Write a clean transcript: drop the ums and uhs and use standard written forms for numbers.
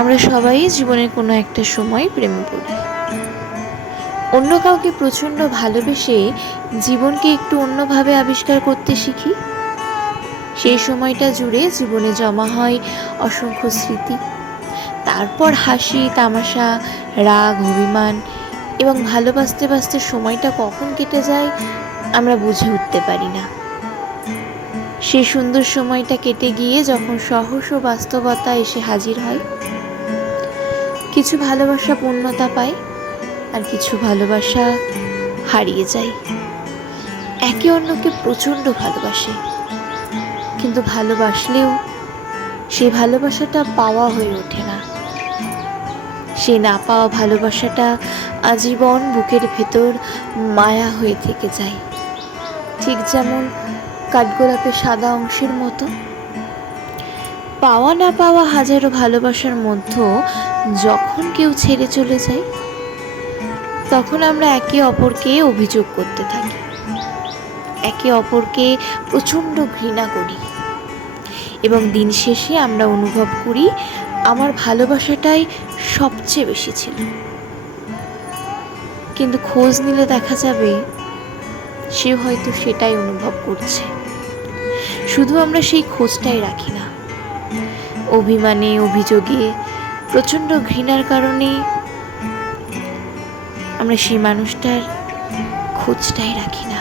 আমরা সবাই জীবনের কোনো একটা সময় প্রেমে পড়ি। অন্য কাউকে প্রচণ্ড ভালোবেসে জীবনকে একটু অন্যভাবে আবিষ্কার করতে শিখি। সেই সময়টা জুড়ে জীবনে জমা হয় অসংখ্য স্মৃতি। তারপর হাসি তামাশা, রাগ, অভিমান এবং ভালোবাসতে বাসতে সময়টা কখন কেটে যায় আমরা বুঝে উঠতে পারি না। সেই সুন্দর সময়টা কেটে গিয়ে যখন সহজ ও বাস্তবতা এসে হাজির হয়, কিছু ভালোবাসা পূর্ণতা পায় আর কিছু ভালোবাসা হারিয়ে যায়। একে অন্যকে প্রচণ্ড ভালোবাসে, কিন্তু ভালোবাসলেও সেই ভালোবাসাটা পাওয়া হয়ে ওঠে না। সেই না পাওয়া ভালোবাসাটা আজীবন বুকের ভেতর মায়া হয়ে থেকে যায়। ঠিক যেমন কাঠগোলাপের সাদা অংশের মতো। পাওয়া না পাওয়া হাজারো ভালোবাসার মধ্যে যখন কেউ ছেড়ে চলে যায়, তখন আমরা একে অপরকে অভিযোগ করতে থাকি, একে অপরকে প্রচণ্ড ঘৃণা করি এবং দিন শেষে আমরা অনুভব করি আমার ভালোবাসাটাই সবচেয়ে বেশি ছিল। কিন্তু খোঁজ নিলে দেখা যাবে সে হয়তো সেটাই অনুভব করছে, শুধু আমরা সেই খোঁজটাই রাখি না। অভিমানে, অভিযোগে, প্রচণ্ড ঘৃণার কারণে আমরা সেই মানুষটার খোঁজটাই রাখি না।